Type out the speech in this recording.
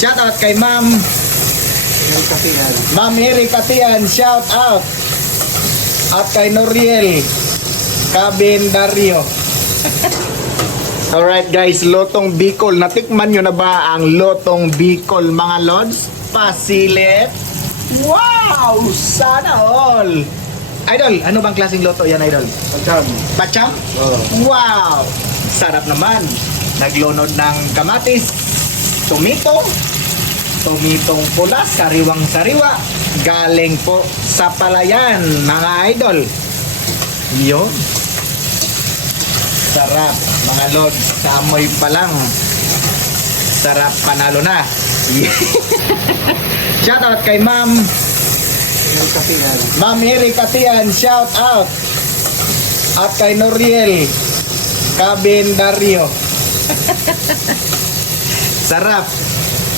Shout out kay Ma'am Eri Katian, shout out. At kay Noriel Cabendario. Alright guys, Lotong Bicol. Natikman nyo na ba ang Lotong Bicol mga lods? Pasilit. Wow! Sana all! Idol, ano bang klaseng loto yan, Idol? Pagkam. Pacham? Oo. Wow! Sarap naman. Naglunod ng kamatis, tomitong pula, sariwang-sariwa. Galing po sa palayan, mga idol. Yun. Sarap, mga lods. Sa amoy pa lang. Sarap, panalo na. Shout out kay Ma'am Eri Katian, shout out. At kay Noriel Cabendario. Sarap.